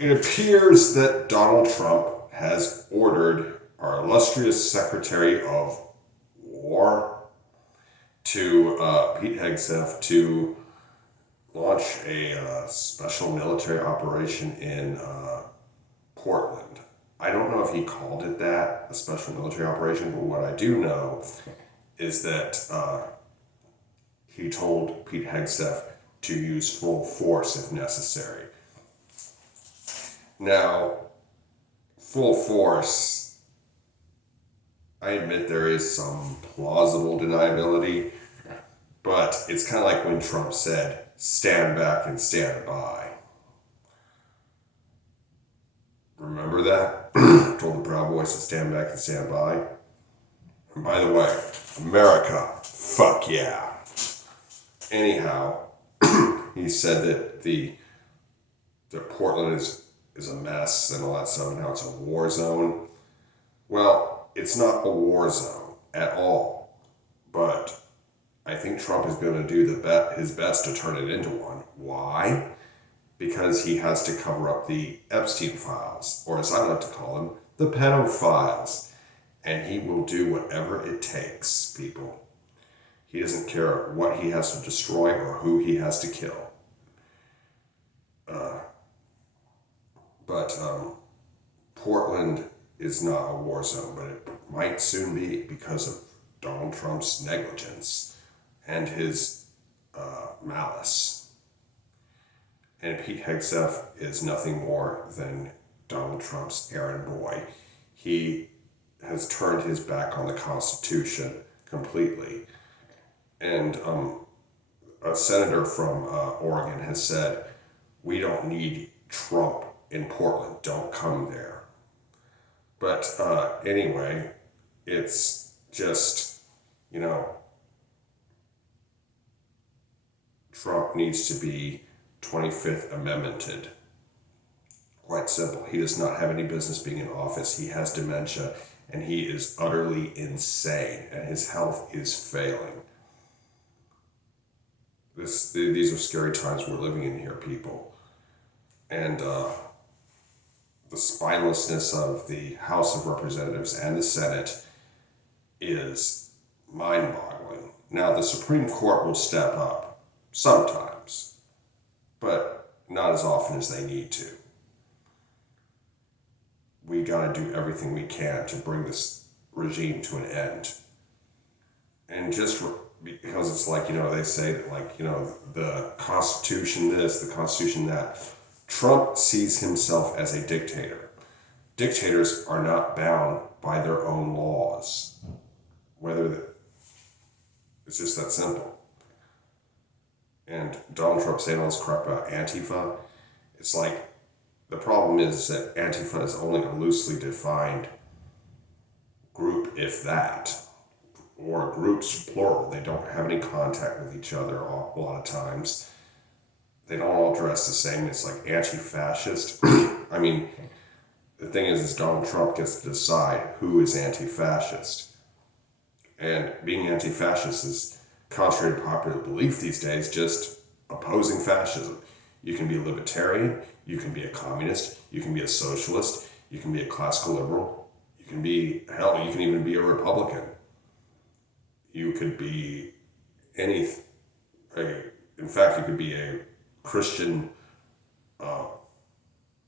It appears that Donald Trump has ordered our illustrious Secretary of War to Pete Hegseth to launch a special military operation in Portland. I don't know if he called it that, a special military operation, but what I do know is that he told Pete Hegseth to use full force if necessary. Now, full force, I admit there is some plausible deniability, but it's kind of like when Trump said, stand back and stand by. Remember that? Told the Proud Boys to stand back and stand by. And by the way, America, fuck yeah. Anyhow, he said that that Portland is a mess and all that stuff, and how it's a war zone. Well, it's not a war zone at all, but I think Trump is going to do his best to turn it into one. Why? Because he has to cover up the Epstein files, or as I like to call them, the pedophiles. And he will do whatever it takes, people. He doesn't care what he has to destroy or who he has to kill. But Portland is not a war zone, but it might soon be because of Donald Trump's negligence and his malice. And Pete Hegseth is nothing more than Donald Trump's errand boy. He has turned his back on the Constitution completely. And a senator from Oregon has said, we don't need Trump in Portland. Don't come there. But anyway, it's just, Trump needs to be 25th Amendmented. Quite simple. He does not have any business being in office. He has dementia, and he is utterly insane, and his health is failing. These are scary times we're living in here, people. And the spinelessness of the House of Representatives and the Senate is mind-boggling. Now, the Supreme Court will step up sometimes, but not as often as they need to. We got to do everything we can to bring this regime to an end. And just because it's like, they say that, the Constitution this, the Constitution that. Trump sees himself as a dictator. Dictators are not bound by their own laws. It's just that simple. And Donald Trump saying all this crap about Antifa, it's like, the problem is that Antifa is only a loosely defined group, if that, or groups plural. They don't have any contact with each other a lot of times. They don't all dress the same. It's like anti-fascist. I mean, the thing is Donald Trump gets to decide who is anti-fascist. And being anti-fascist is, contrary to popular belief these days, just opposing fascism. You can be a libertarian, you can be a communist, you can be a socialist, you can be a classical liberal, you can even be a Republican. You could be anything. In fact, you could be a Christian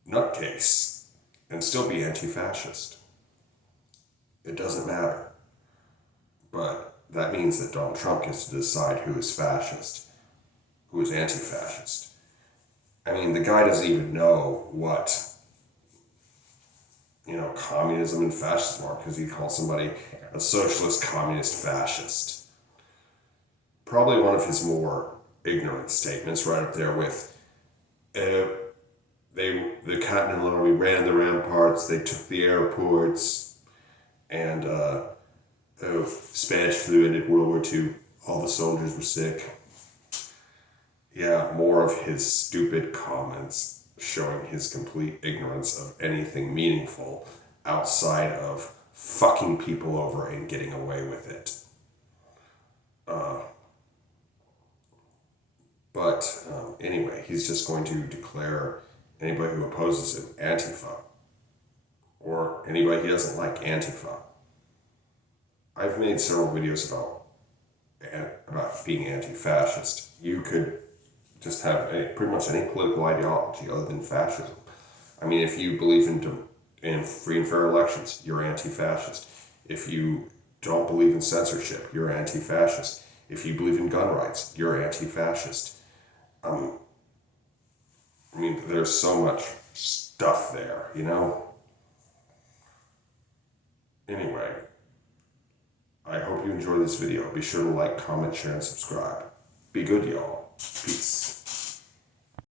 nutcase and still be anti-fascist. It doesn't matter. But that means that Donald Trump gets to decide who is fascist, who is anti-fascist. I mean, the guy doesn't even know what, communism and fascism are, because he calls somebody a socialist, communist, fascist. Probably one of his more ignorant statements, right up there with, the Continental Army ran the ramparts, they took the airports, and Spanish flu ended World War II, all the soldiers were sick. Yeah, more of his stupid comments showing his complete ignorance of anything meaningful outside of fucking people over and getting away with it. But anyway, he's just going to declare anybody who opposes him, Antifa, or anybody he doesn't like, Antifa. I've made several videos about being anti-fascist. You could just have pretty much any political ideology other than fascism. I mean, if you believe in free and fair elections, you're anti-fascist. If you don't believe in censorship, you're anti-fascist. If you believe in gun rights, you're anti-fascist. I mean, there's so much stuff there, you know? Anyway, I hope you enjoyed this video. Be sure to like, comment, share, and subscribe. Be good, y'all. Peace.